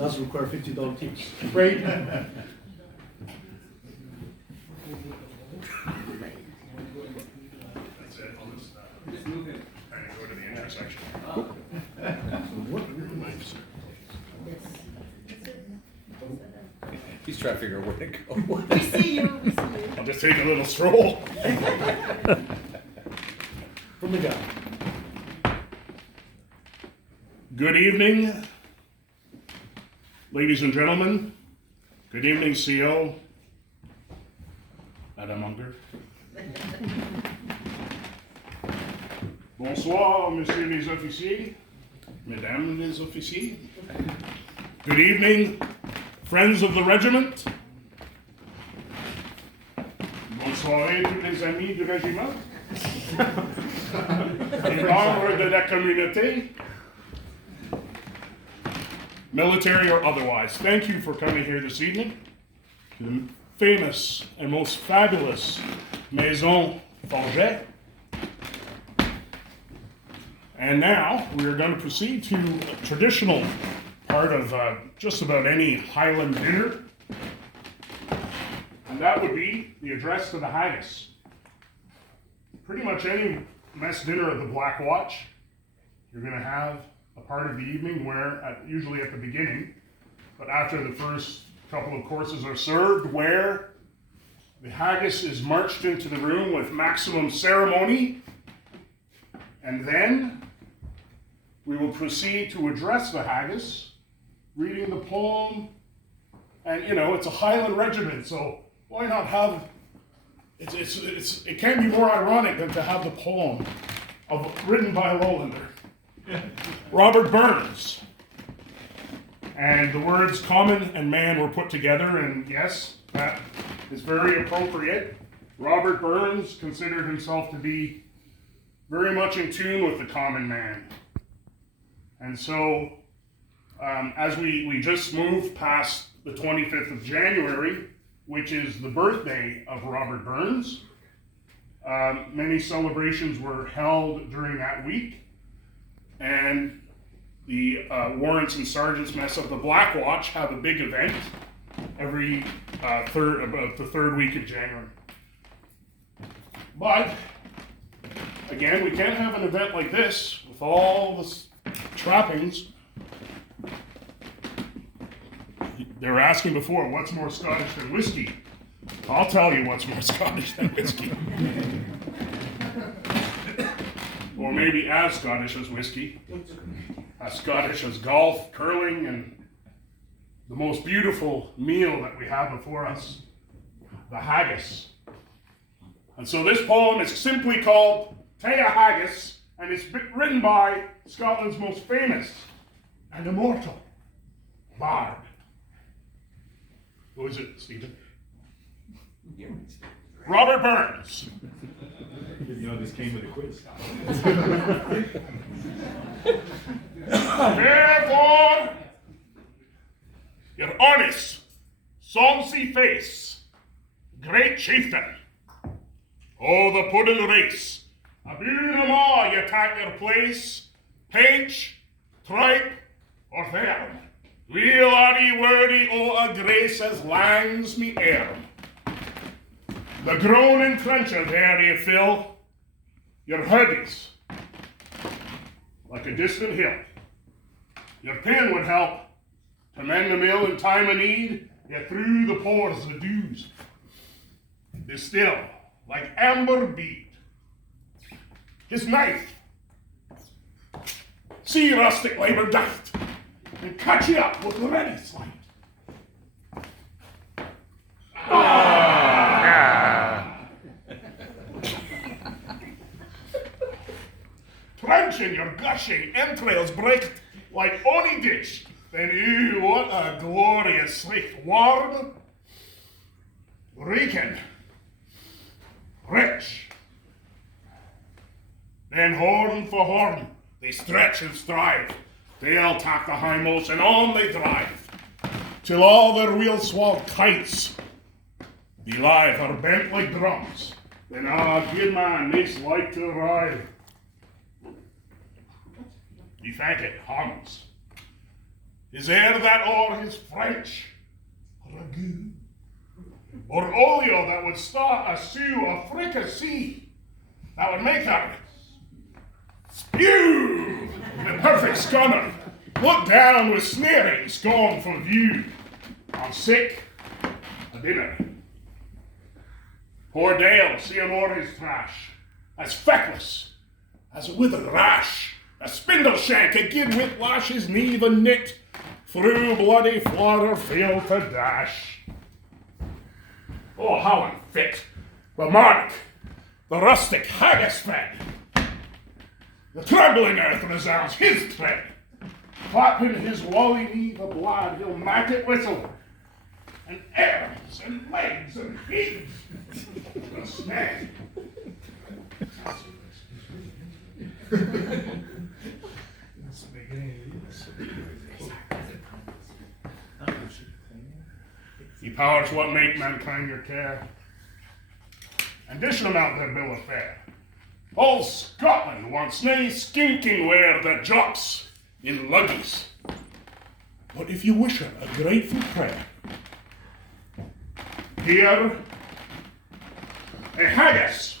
will also require $50 tips. Right? That's it. I'll just move it. Trying to go to the intersection. He's trying to figure out where to go. We see you. I'll just take a little stroll. From the guy. Good evening, ladies and gentlemen. Good evening, CO. Madame Unger. Bonsoir, messieurs les officiers, mesdames les officiers. Good evening, friends of the regiment. Bonsoir, tous les amis du régiment. Les membres de la communauté. Military or otherwise. Thank you for coming here this evening to the famous and most fabulous Maison Forget. And now we are going to proceed to a traditional part of just about any Highland dinner. And that would be the address to the Haggis. Pretty much any mess dinner of the Black Watch, you're going to have a part of the evening where, usually at the beginning, but after the first couple of courses are served, where the haggis is marched into the room with maximum ceremony, and then we will proceed to address the haggis, reading the poem, and it's a Highland regiment, so why not have, it can't be more ironic than to have the poem written by a Lowlander. Robert Burns. And the words common and man were put together, and yes, that is very appropriate. Robert Burns considered himself to be very much in tune with the common man. And so, as we just moved past the 25th of January, which is the birthday of Robert Burns, many celebrations were held during that week. And the Warrants and Sergeants Mess of the Black Watch have a big event every about the third week of January. But again, we can't have an event like this with all the trappings. They were asking before, what's more Scottish than whiskey? I'll tell you what's more Scottish than whiskey. Or maybe as Scottish as whiskey, as Scottish as golf, curling, and the most beautiful meal that we have before us, the haggis. And so this poem is simply called Tea Haggis, and it's written by Scotland's most famous and immortal bard. Who is it, Stephen? Robert Burns. This came with a quiz. Therefore, your honest, sonsy face, great chieftain, oh, the puddin' race, a beautiful you take your place, pinch, tripe, or therm, weel are ye worthy o' a grace as langs me arm. The groaning trencher there ye fill, your hoodies, like a distant hill. Your pen would help to mend the mill in time of need, yet through the pores the dews distill like amber bead. His knife, see rustic labor daft, and cut you up with the ready slight. Trenching your gushing entrails break like ony dish, then what a glorious sleep, warm, reeking, rich. Then horn for horn, they stretch and strive, they'll tap the hindmost and on they drive, till all their wheel-swallowed kites be live are bent like drums. Then good man, this like to ride. You thank it, hums. Is there that or his French ragout, or olio that would start a stew or fricassee that would make her spew the perfect scunner, look down with sneering scorn from view on sick a dinner. Poor Dale, see o'er his thrash, as feckless as a withered rash, a spindle shank again with lashes neave and knit, through bloody flutter field to dash. Oh, how unfit the mark the rustic Haggis fed! The trembling earth resounds his tread. Clapping his wally knee the blood, he'll mat it whistle, and arms and legs and heaves the snag. Ye powers what make mankind your care, and dish them out their bill of fare. All Scotland wants nae skinking ware that drops in luggies. But if you wish her a grateful prayer, here a haggis